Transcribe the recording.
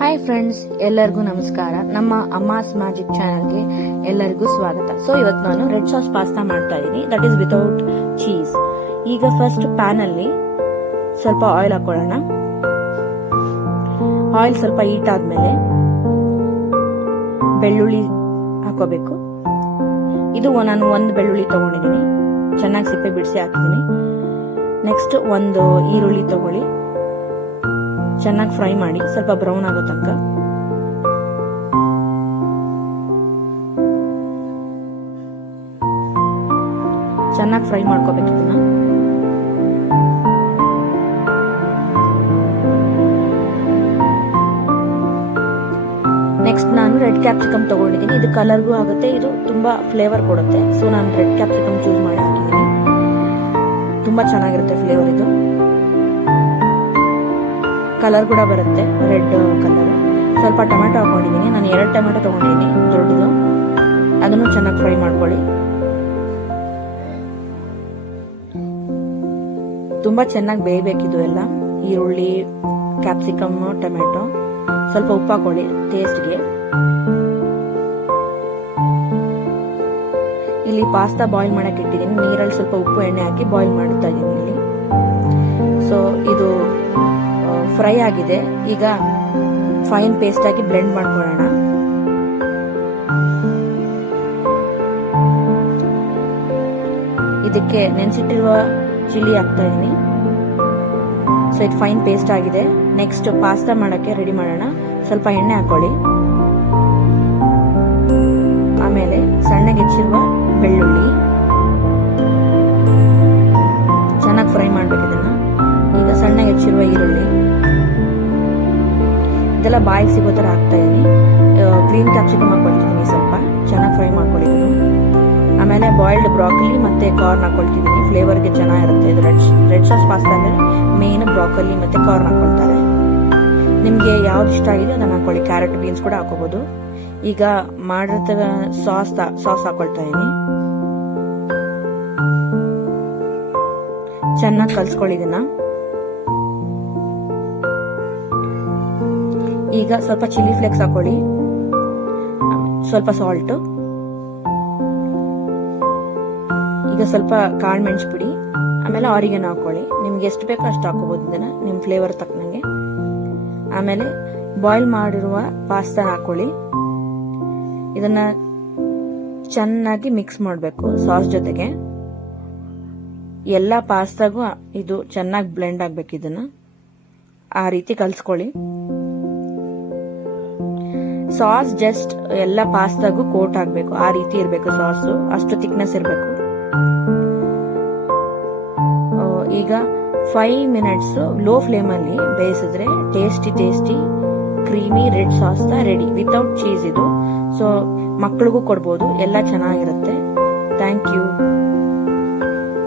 Hi friends, ಎಲ್ಲರಿಗೂ ನಮಸ್ಕಾರ. ನಮ್ಮ ಅಮ್ಮಾಸ್ ಮ್ಯಾಜಿಕ್ ಚಾನಲ್ಗೆ ಎಲ್ಲರಿಗೂ ಸ್ವಾಗತ. ಸೊ ಇವತ್ತು ನಾನು ರೆಡ್ ಸಾಸ್ ಪಾಸ್ತಾ ಮಾಡ್ತಾ ಇದ್ದೀನಿ, ದಟ್ ಈಸ್ ವಿತೌಟ್ ಚೀಸ್. ಈಗ ಫಸ್ಟ್ ಪ್ಯಾನ್ ಅಲ್ಲಿ ಸ್ವಲ್ಪ ಆಯಿಲ್ ಹಾಕೊಳ್ಳೋಣ. ಆಯಿಲ್ ಸ್ವಲ್ಪ ಹೀಟ್ ಆದ್ಮೇಲೆ ಬೆಳ್ಳುಳ್ಳಿ ಹಾಕೋಬೇಕು. ಇದು ನಾನು ಒಂದು ಬೆಳ್ಳುಳ್ಳಿ ತಗೊಂಡಿದ್ದೀನಿ, ಚೆನ್ನಾಗಿ ಸಿಪ್ಪೆ ಬಿಡಿಸಿ ಹಾಕಿದ್ದೀನಿ. ನೆಕ್ಸ್ಟ್ ಒಂದು ಈರುಳ್ಳಿ ತಗೊಳ್ಳಿ, ಚೆನ್ನಾಗಿ ಫ್ರೈ ಮಾಡಿ ಸ್ವಲ್ಪ ಬ್ರೌನ್ ಆಗೋ ತನಕ. ಚೆನ್ನಾಗಿ ಫ್ರೈ ಮಾಡ್ಕೋಬೇಕು ಇದನ್ನ. ನೆಕ್ಸ್ಟ್ ನಾನು ರೆಡ್ ಕ್ಯಾಪ್ಸಿಕಮ್ ತಗೊಂಡಿದ್ದೀನಿ. ಇದು ಕಲರ್ಗೂ ಆಗುತ್ತೆ, ಇದು ತುಂಬಾ ಫ್ಲೇವರ್ ಕೊಡುತ್ತೆ. ಸೊ ನಾನು ರೆಡ್ ಕ್ಯಾಪ್ಸಿಕಮ್ ಚೂಸ್ ಮಾಡಿ ಹಾಕಿದ್ದೀನಿ. ತುಂಬಾ ಚೆನ್ನಾಗಿರುತ್ತೆ ಫ್ಲೇವರ್, ಇದು ಕಲರ್ ಕೂಡ ಬರುತ್ತೆ, ರೆಡ್ ಕಲರ್. ಸ್ವಲ್ಪ ಟೊಮೆಟೊ ಹಾಕೊಂಡಿದ್ದೀನಿ, ನಾನು 2 ಟೊಮೆಟೊ ತಗೊಂಡಿದ್ದೀನಿ ದೊಡ್ಡದು. ಅದನ್ನು ಚೆನ್ನಾಗಿ ಫ್ರೈ ಮಾಡ್ಕೊಳ್ಳಿ. ತುಂಬಾ ಚೆನ್ನಾಗಿ ಬೇಯಬೇಕಿದು ಎಲ್ಲ, ಈರುಳ್ಳಿ, ಕ್ಯಾಪ್ಸಿಕಮ್, ಟೊಮೆಟೊ. ಸ್ವಲ್ಪ ಉಪ್ಪು ಹಾಕೊಳ್ಳಿ ಟೇಸ್ಟ್ಗೆ. ಇಲ್ಲಿ ಪಾಸ್ತಾ ಬಾಯ್ಲ್ ಮಾಡಕ್ಕೆ ಇಟ್ಟಿದ್ದೀನಿ, ನೀರಲ್ಲಿ ಸ್ವಲ್ಪ ಉಪ್ಪು ಎಣ್ಣೆ ಹಾಕಿ ಬಾಯ್ಲ್ ಮಾಡ್ತಾ ಇದ್ದೀನಿ ಇಲ್ಲಿ. ಸೊ ಇದು ಫ್ರೈ ಆಗಿದೆ. ಈಗ ಫೈನ್ ಪೇಸ್ಟ್ ಆಗಿ ಬ್ಲೆಂಡ್ ಮಾಡ್ಕೊಳ್ಳೋಣ. ಇದಕ್ಕೆ ನೆನೆಸಿಟ್ಟಿರುವ ಚಿಲ್ಲಿ ಹಾಕ್ತಾ ಇದೀನಿ. ಸೊ ಇದು ಫೈನ್ ಪೇಸ್ಟ್ ಆಗಿದೆ. ನೆಕ್ಸ್ಟ್ ಪಾಸ್ತಾ ಮಾಡಕ್ಕೆ ರೆಡಿ ಮಾಡೋಣ. ಸ್ವಲ್ಪ ಎಣ್ಣೆ ಹಾಕೊಳ್ಳಿ. ಆಮೇಲೆ ಸಣ್ಣಗೆ ಹೆಚ್ಚಿರುವ ಬೆಳ್ಳುಳ್ಳಿ ಚೆನ್ನಾಗಿ ಫ್ರೈ ಮಾಡ್ಬೇಕು ಇದನ್ನ. ಈಗ ಸಣ್ಣಗೆ ಹೆಚ್ಚಿರುವ ಈರುಳ್ಳಿ, ಇದೆಲ್ಲ ಬಾಯಿಗೆ ಸಿಗೋ ತರ ಹಾಕ್ತಾ ಇದೀನಿ. ಗ್ರೀನ್ ಕ್ಯಾಪ್ಸಿಕಮ್ ಹಾಕೊಳ್ತಿದ್ದೀನಿ, ಸ್ವಲ್ಪ ಚೆನ್ನಾಗಿ ಫ್ರೈ ಮಾಡ್ಕೊಂಡಿದ್ದೀನಿ. ಆಮೇಲೆ ಬಾಯ್ಲ್ಡ್ ಬ್ರಾಕೊಲಿ ಮತ್ತೆ ಕಾರ್ನ್ ಹಾಕೊಳ್ತಿದ್ದೀನಿ, ಫ್ಲೇವರ್ಗೆ ಚೆನ್ನಾಗಿರುತ್ತೆ. ಇದು ರೆಡ್ ಸಾಸ್ ಪಾಸ್ತಾ ಅಂದ್ರೆ ಮೇನ್ ಬ್ರಾಕೊಲಿ ಮತ್ತೆ ಕಾರ್ನ್ ಹಾಕೊಳ್ತಾರೆ. ನಿಮ್ಗೆ ಯಾವ್ದು ಇಷ್ಟ ಆಗಿದೆ ಅದನ್ನ ಹಾಕೊಳ್ಳಿ. ಕ್ಯಾರೆಟ್, ಬೀನ್ಸ್ ಕೂಡ ಹಾಕೋಬಹುದು. ಈಗ ಮಾಡಿರ್ತ ಸಾಸ್ ಹಾಕೊಳ್ತಾ ಇದೀನಿ. ಚೆನ್ನಾಗಿ ಕಲ್ಸ್ಕೊಳ್ಳಿ ಇದನ್ನ. ಈಗ ಸ್ವಲ್ಪ ಚಿಲ್ಲಿ ಫ್ಲೇಕ್ಸ್ ಹಾಕೊಳ್ಳಿ, ಸ್ವಲ್ಪ ಸಾಲ್ಟ್, ಈಗ ಸ್ವಲ್ಪ ಕಾಳು ಮೆಣಸು ಪುಡಿ, ಆಮೇಲೆ ಆರಿಗೇನೋ ಹಾಕೊಳ್ಳಿ. ನಿಮ್ಗೆ ಎಷ್ಟು ಬೇಕೋ ಅಷ್ಟು ಹಾಕೋಬಹುದು ಇದನ್ನ, ನಿಮ್ ಫ್ಲೇವರ್ ತಕ್ಕನಂಗೆ. ಆಮೇಲೆ ಬಾಯ್ಲ್ ಮಾಡಿರುವ ಪಾಸ್ತಾ ಹಾಕೊಳ್ಳಿ. ಇದನ್ನ ಚೆನ್ನಾಗಿ ಮಿಕ್ಸ್ ಮಾಡಬೇಕು ಸಾಸ್ ಜೊತೆಗೆ. ಎಲ್ಲ ಪಾಸ್ತಾಗೂ ಇದು ಚೆನ್ನಾಗಿ ಬ್ಲೆಂಡ್ ಆಗ್ಬೇಕು. ಇದನ್ನ ಆ ರೀತಿ ಕಲ್ಸ್ಕೊಳ್ಳಿ. ಸಾಸ್ ಜಸ್ಟ್ ಎಲ್ಲ ಪಾಸ್ತಾಗೂ ಕೋಟ್ ಆಗ್ಬೇಕು, ಆ ರೀತಿ ಇರಬೇಕು ಸಾಸು, ಅಷ್ಟು ಥಿಕ್ನೆಸ್ ಇರಬೇಕು. ಈಗ 5 ಮಿನಿಟ್ಸ್ ಲೋ ಫ್ಲೇಮ್ ಅಲ್ಲಿ ಬೇಯಿಸಿದ್ರೆ ಟೇಸ್ಟಿ ಕ್ರೀಮಿ ರೆಡ್ ಸಾಸ್ತಾ ರೆಡಿ, ವಿತೌಟ್ ಚೀಸ್ ಇದು. ಸೊ ಮಕ್ಕಳಿಗೂ ಕೊಡ್ಬೋದು, ಎಲ್ಲ ಚೆನ್ನಾಗಿರುತ್ತೆ. Thank you.